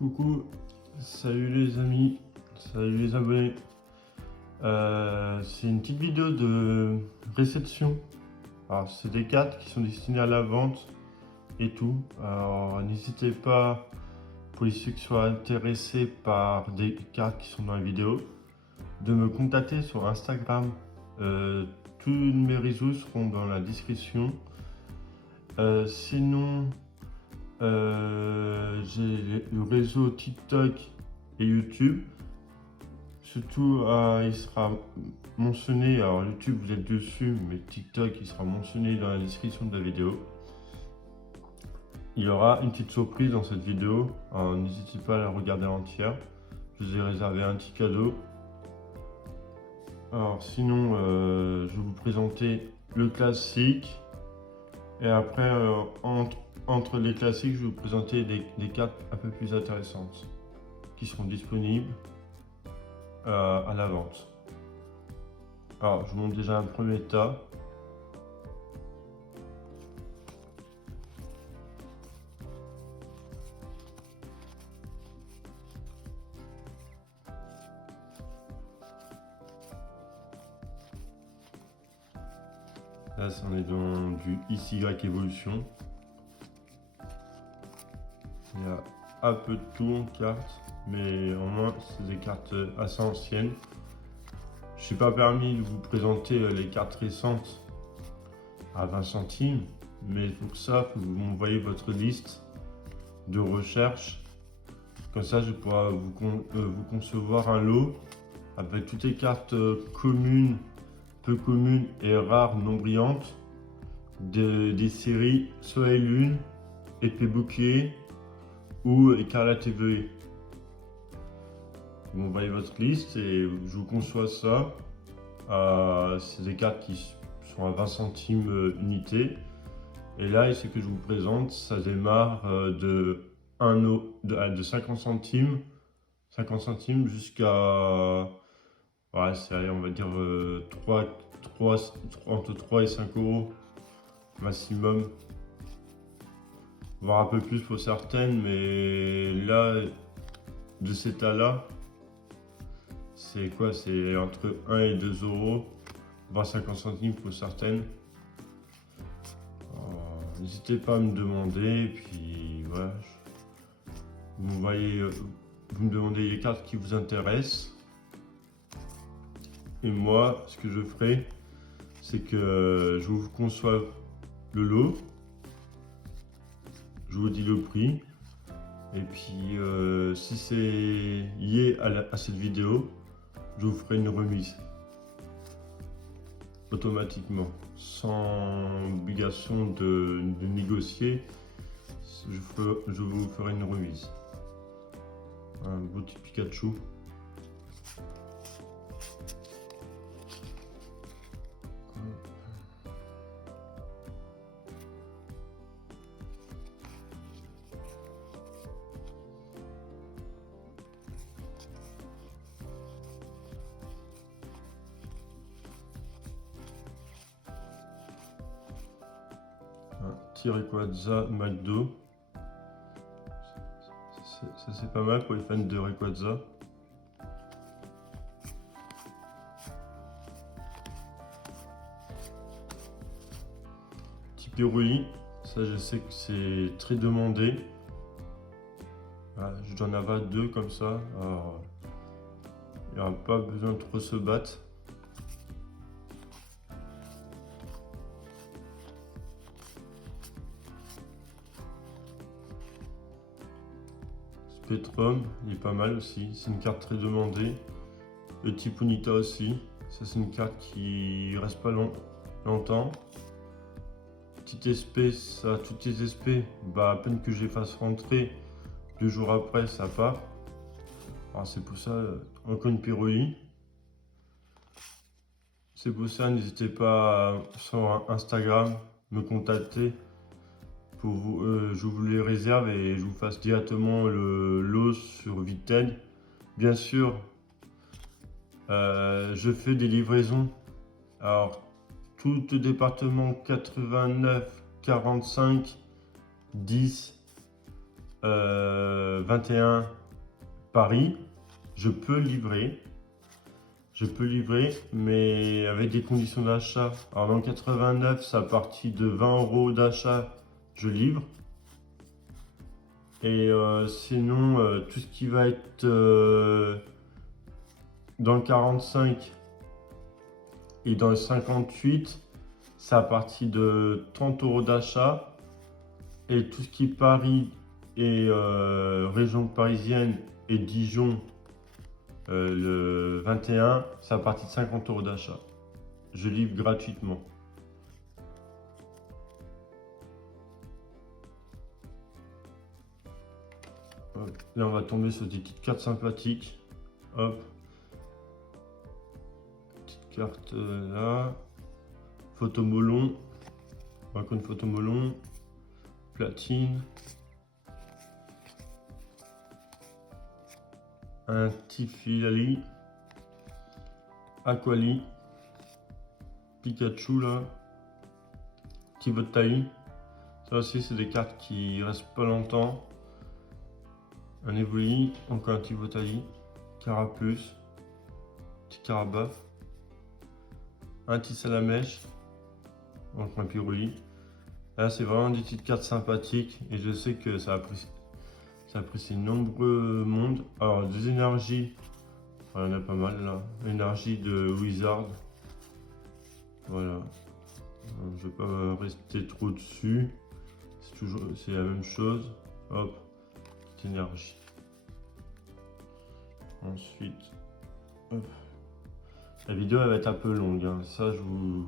Coucou, salut les amis, salut les abonnés. C'est une petite vidéo de réception. Alors, c'est des cartes qui sont destinées à la vente et tout. Alors, n'hésitez pas, pour ceux qui soient intéressés par des cartes qui sont dans la vidéo, de me contacter sur Instagram. Tous mes réseaux seront dans la description. Sinon, j'ai le réseau TikTok et YouTube. Surtout, il sera mentionné, alors YouTube vous êtes dessus, mais TikTok il sera mentionné dans la description de la vidéo. Il y aura une petite surprise dans cette vidéo, alors n'hésitez pas à la regarder entière. Je vous ai réservé un petit cadeau. Alors sinon, je vais vous présenter le classique. Et après, entre les classiques, je vais vous présenter des cartes un peu plus intéressantes qui seront disponibles à la vente. Alors, je vous montre déjà un premier tas. Là, on est dans du ICY Evolution. Il y a un peu de tout en cartes, mais au moins, c'est des cartes assez anciennes. Je ne suis pas permis de vous présenter les cartes récentes à 20 centimes, mais pour ça, il faut que vous m'envoyez votre liste de recherche. Comme ça, je pourrai vous concevoir un lot avec toutes les cartes communes, peu communes et rares non brillantes des séries Soleil Lune, Épée Bouclier ou Écarlate et Veuille. Vous m'envoyez votre liste et je vous conçois ça. C'est des cartes qui sont à 20 centimes unité. Et là, ce que je vous présente, ça démarre de 50 centimes, jusqu'à, ouais, on va dire entre 3 et 5 euros maximum, voire un peu plus pour certaines, mais là, de cet état-là, c'est quoi? C'est entre 1 et 2 euros, voire 50 centimes pour certaines. N'hésitez pas à me demander, et puis voilà. Vous me demandez les cartes qui vous intéressent. Et moi, ce que je ferai, c'est que je vous conçois le lot. Je vous dis le prix. Et puis, si c'est lié à cette vidéo, je vous ferai une remise. Automatiquement, sans obligation de négocier, je vous ferai une remise. Un beau petit Pikachu. Un petit Rayquaza McDo. Ça c'est pas mal pour les fans de Rayquaza. Petit Péroli, ça je sais que c'est très demandé. Voilà, je dois en avoir deux comme ça. Alors, il n'y aura pas besoin de trop se battre. Spectrum, il est pas mal aussi, c'est une carte très demandée. Le type Unita aussi, ça c'est une carte qui reste pas longtemps. Petite espèce, ça, toutes les espèces, à peine que je les fasse rentrer, 2 jours après ça part. Alors c'est pour ça, encore une Pyroli. C'est pour ça, n'hésitez pas sur Instagram me contacter. Pour vous, je vous les réserve et je vous fasse directement le lot sur Vinted. Bien sûr, je fais des livraisons. Alors, tout le département 89 45 10 21 Paris, je peux livrer. Mais avec des conditions d'achat. Alors dans le 89, c'est à partir de 20 € d'achat, je livre. Et sinon, tout ce qui va être dans le 45 et dans le 58, c'est à partir de 30 € d'achat. Et tout ce qui est Paris et région parisienne et Dijon, le 21, c'est à partir de 50 € d'achat. Je livre gratuitement. Hop. Là, on va tomber sur des petites cartes sympathiques. Hop. Petite carte là. Photo molon. Encore une photo molon. Platine. Un Tifilali. Aquali. Pikachu là. Tivotai. Ça aussi, c'est des cartes qui restent pas longtemps. Un Evoli, encore un Tivotai. Carapuce. Petit Carabaf. Un Tissalamèche. Encore un Piruli. Là, c'est vraiment des petites cartes sympathiques et je sais que ça apprécie nombreux mondes. Alors, des énergies, il y en a pas mal là. Énergie de Wizard. Voilà. Je vais pas rester trop dessus. C'est la même chose. Hop, petite énergie. Ensuite, hop. La vidéo elle va être un peu longue. Hein. Ça, je vous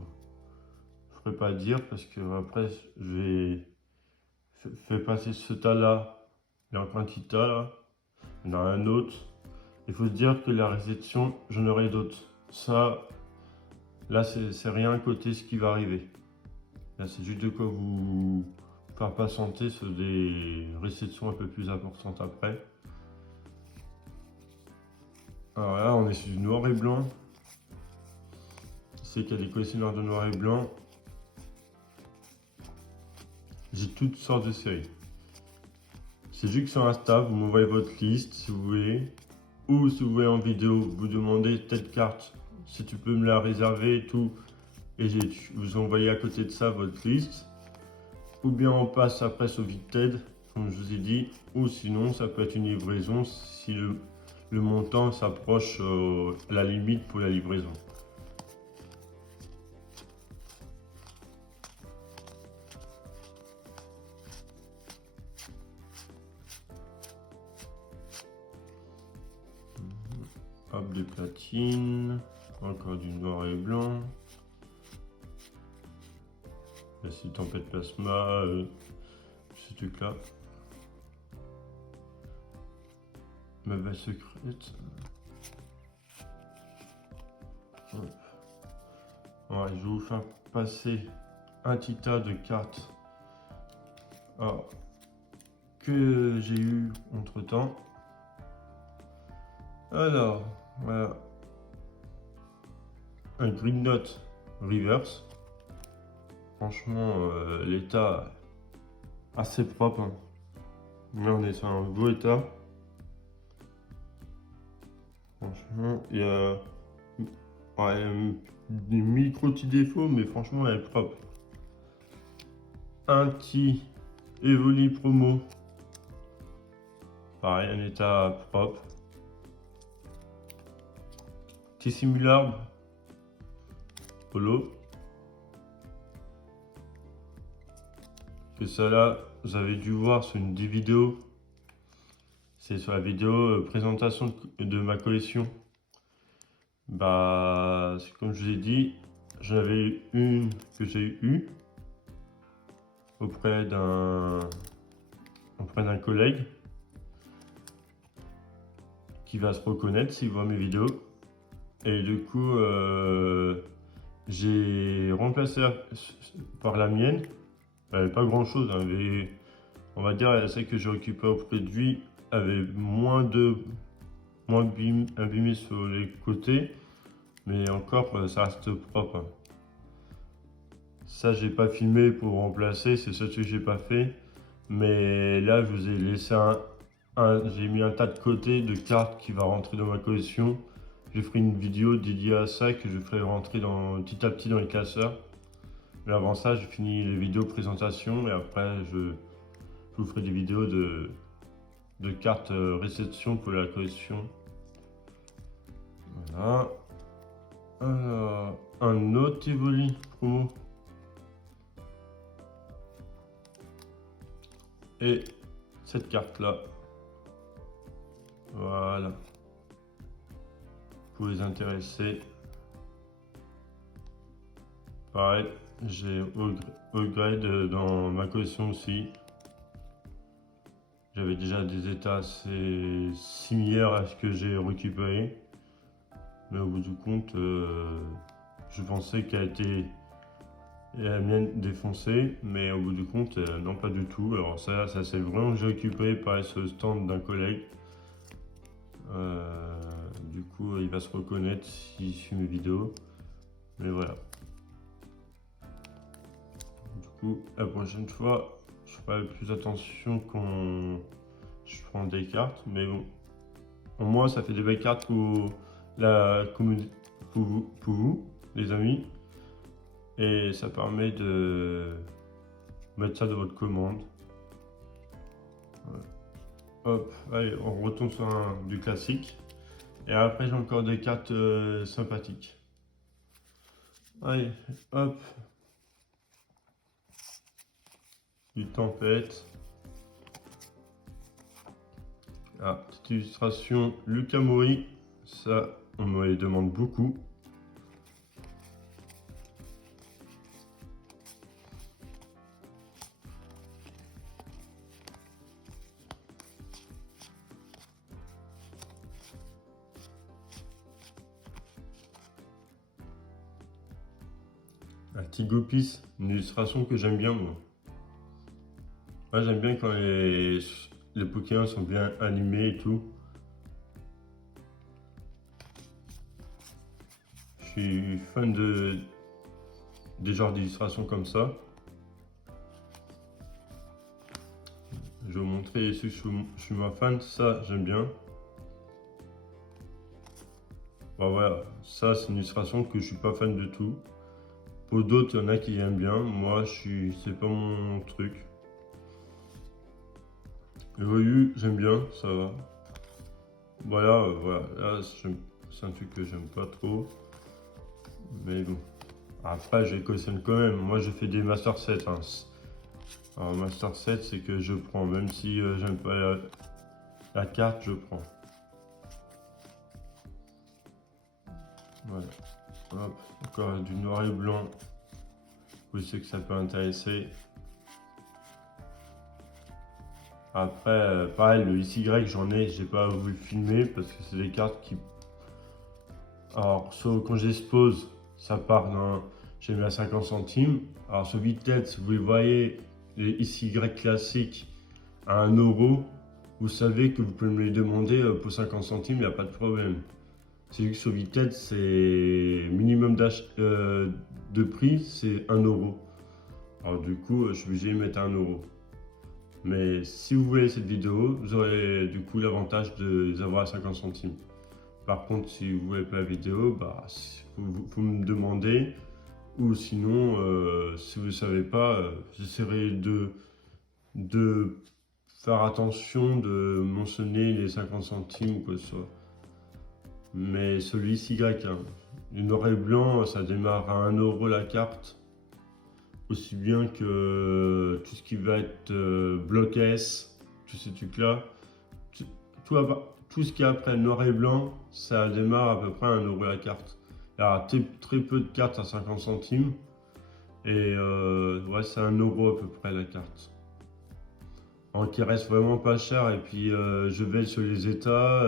ferai pas dire parce que après, je vais faire passer ce tas là. Il y a encore un petit tas là. Il y en a un autre. Il faut se dire que la réception, j'en aurai d'autres. Ça, là, c'est rien côté ce qui va arriver. Là, c'est juste de quoi vous faire patienter sur des réceptions un peu plus importantes après. Alors là, on est sur du noir et blanc. Je sais qu'il y a des collectionneurs de noir et blanc. J'ai toutes sortes de séries. C'est juste sur Insta, vous m'envoyez votre liste si vous voulez. Ou si vous voulez en vidéo, vous demandez telle carte, si tu peux me la réserver et tout. Et vous envoyez à côté de ça votre liste. Ou bien on passe après sur Vinted, comme je vous ai dit. Ou sinon, ça peut être une livraison si le montant s'approche à la limite pour la livraison. Hop, des platines, encore du noir et blanc. Là, c'est tempête plasma, ce truc là. Ma base secrète. Hop. Ouais, je vais vous faire passer un petit tas de cartes que j'ai eu entre temps. Alors, voilà. Un Green Note Reverse. Franchement, l'état assez propre. Hein. Là, on est sur un beau état. Franchement, il y a des micro petits défauts, mais franchement, elle est propre. Un petit Evoli Promo. Pareil, un état propre. Petit Simularbe. Polo. Que ça là, vous avez dû voir sur une des vidéos. C'est sur la vidéo présentation de ma collection. Bah, comme je vous ai dit, j'en avais une que j'ai eue auprès d'un collègue qui va se reconnaître s'il voit mes vidéos. Et du coup, j'ai remplacé par la mienne. Elle n'avait pas grand chose, hein, mais on va dire celle que j'ai récupérée auprès de lui avait moins abîmé sur les côtés, mais encore ça reste propre. Hein. Ça j'ai pas filmé pour remplacer, c'est ça que j'ai pas fait. Mais là, je vous ai laissé j'ai mis un tas de côté de cartes qui va rentrer dans ma collection. Je ferai une vidéo dédiée à ça que je ferai rentrer petit à petit dans les classeurs. Mais avant ça, je finis les vidéos présentation et après, je vous ferai des vidéos de cartes réception pour la collection. Voilà. Alors, un autre Evoli promo. Et cette carte là. Voilà. Pour les intéresser. Pareil, j'ai upgrade dans ma collection aussi. J'avais déjà des états assez similaires à ce que j'ai récupéré. Mais au bout du compte, je pensais qu'elle était la mienne défoncée, mais au bout du compte, non pas du tout. Alors ça c'est vraiment que j'ai récupéré par ce stand d'un collègue. Du coup, il va se reconnaître s'il suit mes vidéos. Mais voilà. Du coup, la prochaine fois, je ferai plus attention quand je prends des cartes. Mais bon, au moins, ça fait des belles cartes pour la communauté, pour vous, les amis. Et ça permet de mettre ça dans votre commande. Voilà. Hop, allez, on retourne sur du classique. Et après, j'ai encore des cartes sympathiques. Allez, hop. Du tempête. Ah, petite illustration, Lucas Mori. Ça, on me les demande beaucoup. Un petit Gopis, une illustration que j'aime bien moi. Moi j'aime bien quand les Pokémon sont bien animés et tout. Je suis fan des genres d'illustrations comme ça. Je vais vous montrer ceux que je suis ma fan, ça j'aime bien. Bon, voilà, ça c'est une illustration que je suis pas fan de tout. Pour d'autres, il y en a qui aiment bien. Moi, c'est pas mon truc. Le voyou, j'aime bien, ça va. Voilà, voilà. Là, c'est un truc que j'aime pas trop. Mais bon. Après, je les collectionne quand même. Moi, je fais des Master 7. Hein. Alors, Master 7, c'est que je prends. Même si j'aime pas la carte, je prends. Voilà. Hop, encore du noir et blanc. Vous savez que ça peut intéresser. Après, pareil, le XY, j'ai pas voulu filmer parce que c'est des cartes qui. Alors, quand j'expose, ça part j'ai mis à 50 centimes. Alors, sur Vinted, si vous les voyez, les XY classiques à 1 euro, vous savez que vous pouvez me les demander pour 50 centimes, il n'y a pas de problème. C'est juste que sur Vinted, c'est minimum de prix, c'est 1 euro. Alors, du coup, je suis obligé de mettre 1 euro. Mais si vous voyez cette vidéo, vous aurez du coup l'avantage de les avoir à 50 centimes. Par contre, si vous voulez pas la vidéo, bah, vous me demandez. Ou sinon, si vous ne savez pas, j'essaierai de faire attention de mentionner les 50 centimes ou quoi que ce soit. Mais celui-ci, Y, hein, le noir et blanc, ça démarre à 1 euro la carte. Aussi bien que tout ce qui va être bloc S, tous ces trucs-là. Tout ce qui est après noir et blanc, ça démarre à peu près à 1 euro la carte. Il y a très peu de cartes à 50 centimes. Et ouais, c'est 1 euro à peu près la carte. Donc il reste vraiment pas cher. Et puis je vais sur les états.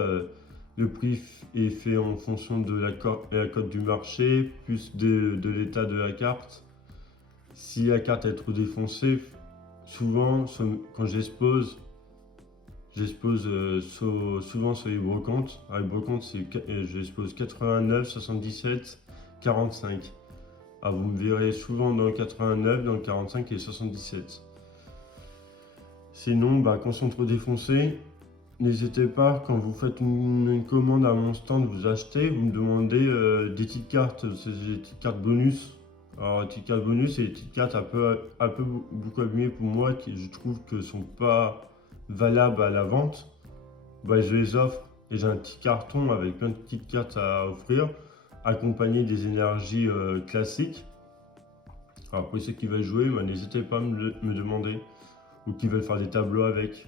Le prix est fait en fonction de la cote du marché, plus de l'état de la carte. Si la carte est trop défoncée, souvent quand j'expose souvent sur les brocantes. Les brocantes, j'expose 89, 77, 45. Ah, vous me verrez souvent dans le 89, dans le 45 et 77. Sinon, quand ils sont trop défoncés, n'hésitez pas, quand vous faites une commande à mon stand, vous achetez, vous me demandez des petites cartes, c'est des petites cartes bonus. Alors, les petites cartes bonus, c'est des petites cartes un peu beaucoup abîmées pour moi, qui je trouve que sont pas valables à la vente. Je les offre et j'ai un petit carton avec plein de petites cartes à offrir, accompagné des énergies classiques. Alors, pour ceux qui veulent jouer, n'hésitez pas à me demander, ou qui veulent faire des tableaux avec.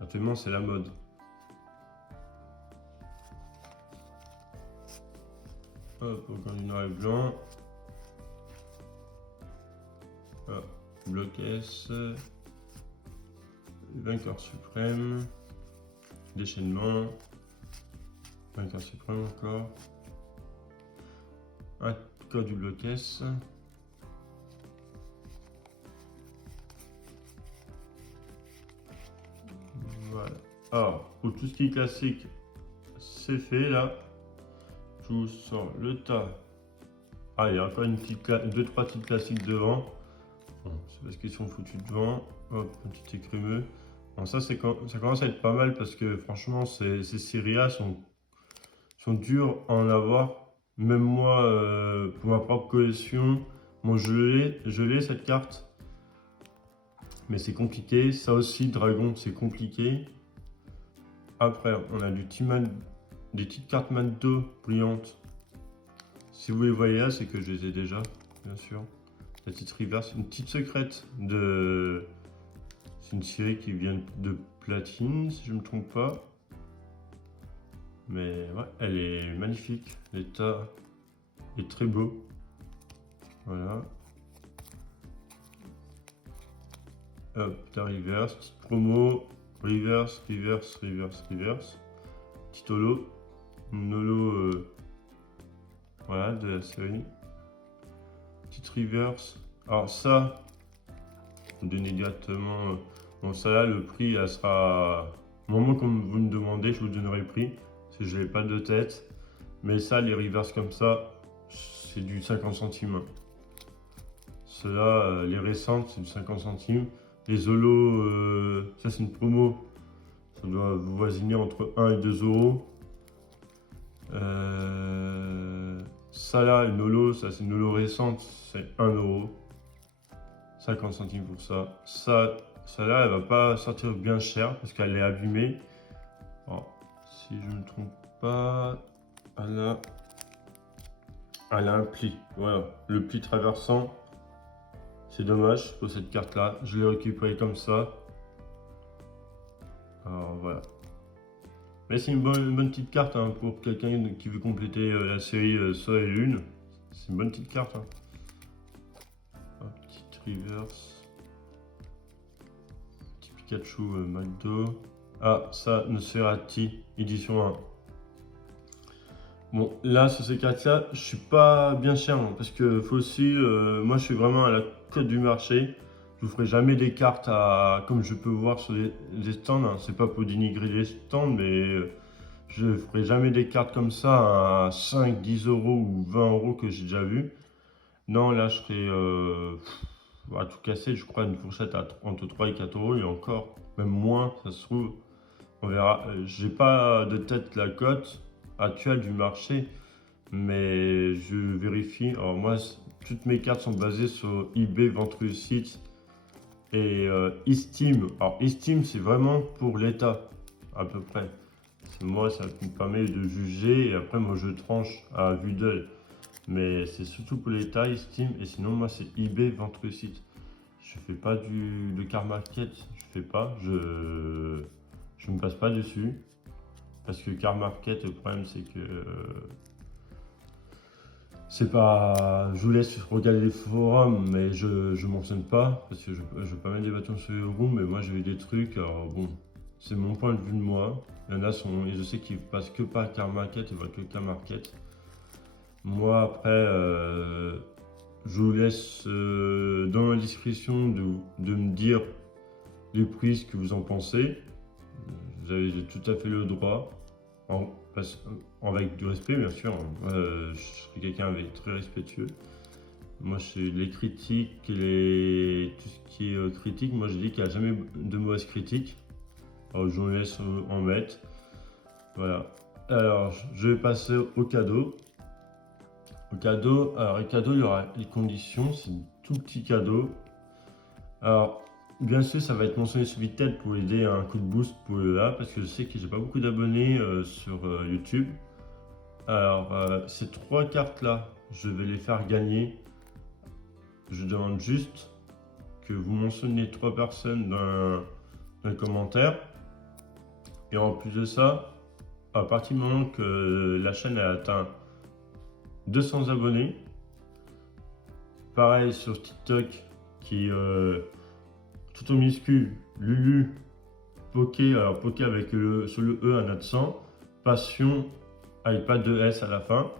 Actuellement, c'est la mode. Hop, encore du noir et blanc. Hop, bloc S. Vainqueur suprême. Déchaînement. Vainqueur suprême encore. Encore du bloc S. Voilà. Alors, pour tout ce qui est classique, c'est fait là. Je vous sors le tas. Ah, il y a encore deux, trois petites classiques devant. Bon, c'est parce qu'ils sont foutus devant. Hop, un petit écrumeux. Bon, ça commence à être pas mal parce que franchement, ces Syria sont durs à en avoir. Même moi, pour ma propre collection, bon, je l'ai cette carte. Mais c'est compliqué. Ça aussi, Dragon, c'est compliqué. Après, on a des petites cartes Mando brillantes. Si vous les voyez là, c'est que je les ai déjà, bien sûr. La petite reverse, une petite secrète de... C'est une série qui vient de Platine, si je ne me trompe pas. Mais ouais, elle est magnifique. L'état est très beau. Voilà. Hop, la reverse, petite promo. Reverse. Petit holo. Une holo voilà, de la série. Petite reverse. Alors ça, vous donnez directement. Bon, ça là, le prix, elle sera. Au moment comme vous me demandez, je vous donnerai le prix. Parce que je n'ai pas de tête. Mais ça, les reverse comme ça, c'est du 50 centimes. Ceux-là, les récentes, c'est du 50 centimes. Les holos, ça c'est une promo. Ça doit vous voisiner entre 1 et 2 euros. Ça là, une holo, ça c'est une holo récente, c'est 1 euro. 50 centimes pour ça. Ça là, elle va pas sortir bien cher parce qu'elle est abîmée. Alors, si je ne me trompe pas, elle a un pli. Voilà, le pli traversant. C'est dommage pour cette carte là. Je l'ai récupéré comme ça. Alors voilà. Mais c'est une bonne petite carte hein, pour quelqu'un qui veut compléter la série Soleil et Lune. C'est une bonne petite carte. Hein. Petite reverse. Petit Pikachu McDo. Ah, ça, Nosferatu, édition 1. Bon, là, sur ces cartes-là, je suis pas bien cher, hein, parce que faut aussi, moi, je suis vraiment à la cote du marché. Je vous ferai jamais des cartes comme je peux voir sur les stands. Hein. C'est pas pour dénigrer les stands, mais je ferai jamais des cartes comme ça à 5, 10 euros ou 20 euros que j'ai déjà vu. Non, là, je ferai à tout casser, je crois, une fourchette entre 3 et 4 euros, et encore, même moins, ça se trouve. On verra. J'ai pas de tête la cote actuelle du marché, mais je vérifie. Alors moi, toutes mes cartes sont basées sur eBay, vente réussite et Steam. Alors Steam, c'est vraiment pour l'état, à peu près. Moi, ça me permet de juger et après, moi, je tranche à vue d'œil. Mais c'est surtout pour l'état, Steam, et sinon, moi, c'est eBay, vente réussite. Je fais pas de car market, je fais pas. Je me passe pas dessus. Parce que car market, le problème c'est que c'est pas. Je vous laisse regarder les forums, mais je mentionne pas. Parce que je veux pas mettre des bâtons sur les roues, mais moi j'ai vu des trucs. Alors bon, c'est mon point de vue de moi. Il y en a et je sais qu'ils passent que par car market, ils voient que car market. Moi après, je vous laisse dans la description de me dire les prix, ce que vous en pensez. Vous avez tout à fait le droit, avec du respect bien sûr. Je suis quelqu'un avec très respectueux. Moi, les critiques, tout ce qui est critiques, moi je dis qu'il n'y a jamais de mauvaises critiques. Alors je vous laisse en mettre. Voilà. Alors je vais passer au cadeau. Au cadeau, alors les cadeaux, il y aura les conditions, c'est un tout petit cadeau. Alors, bien sûr, ça va être mentionné sur Vitel pour aider à un coup de boost pour là, parce que je sais que j'ai pas beaucoup d'abonnés sur YouTube. Alors, ces 3 cartes-là, je vais les faire gagner. Je demande juste que vous mentionnez 3 personnes dans un commentaire. Et en plus de ça, à partir du moment que la chaîne a atteint 200 abonnés, pareil sur TikTok, qui tout au minuscule, Lulu, Poké, alors Poké avec sur le E un accent, Passion avec pas de S à la fin.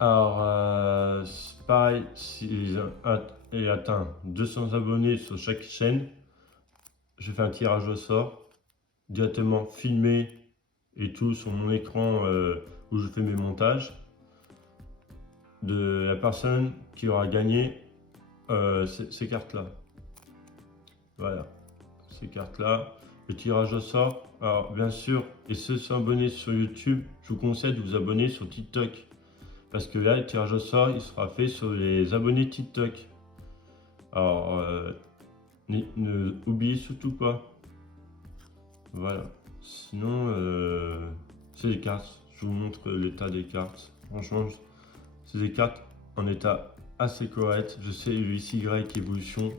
Alors, pareil, s'il atteint 200 abonnés sur chaque chaîne, je fais un tirage au sort, directement filmé et tout sur mon écran où je fais mes montages, de la personne qui aura gagné ces cartes-là. Voilà, ces cartes-là. Le tirage au sort, alors bien sûr, et ceux qui sont abonnés sur YouTube, je vous conseille de vous abonner sur TikTok. Parce que là, le tirage au sort, il sera fait sur les abonnés TikTok. Alors, ne oubliez surtout pas. Voilà. Sinon, c'est les cartes. Je vous montre l'état des cartes. Franchement, c'est des cartes en état assez correct. Je sais, le XY Evolution,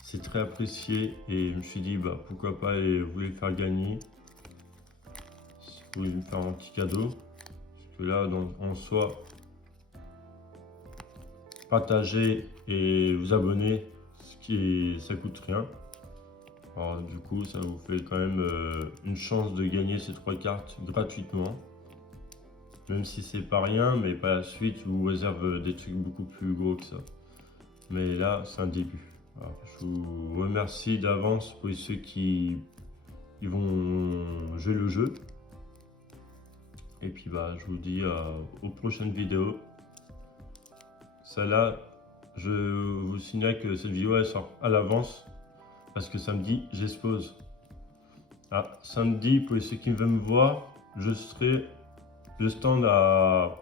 c'est très apprécié. Et je me suis dit, bah, pourquoi pas vous les faire gagner. Si vous voulez me faire un petit cadeau. Parce que là, en soi, partager et vous abonner, ça coûte rien. Alors, du coup, ça vous fait quand même une chance de gagner ces 3 cartes gratuitement. Même si c'est pas rien, mais par la suite, je vous réserve des trucs beaucoup plus gros que ça. Mais là, c'est un début. Alors, je vous remercie d'avance pour ceux qui vont jouer le jeu. Et puis, bah, je vous dis aux prochaines vidéos. Celle-là, je vous signale que cette vidéo elle sort à l'avance parce que samedi j'expose. Ah, samedi, pour ceux qui veulent me voir, je serai le stand à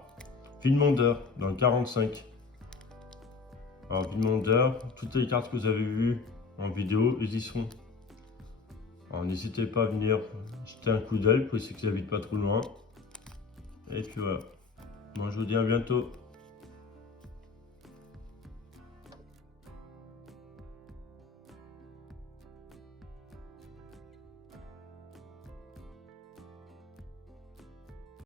Villemonder dans le 45. Alors Villemonder, toutes les cartes que vous avez vues en vidéo, ils y seront. Alors n'hésitez pas à venir jeter un coup d'œil pour ceux qui n'habitent pas trop loin. Et puis voilà. Moi je vous dis à bientôt.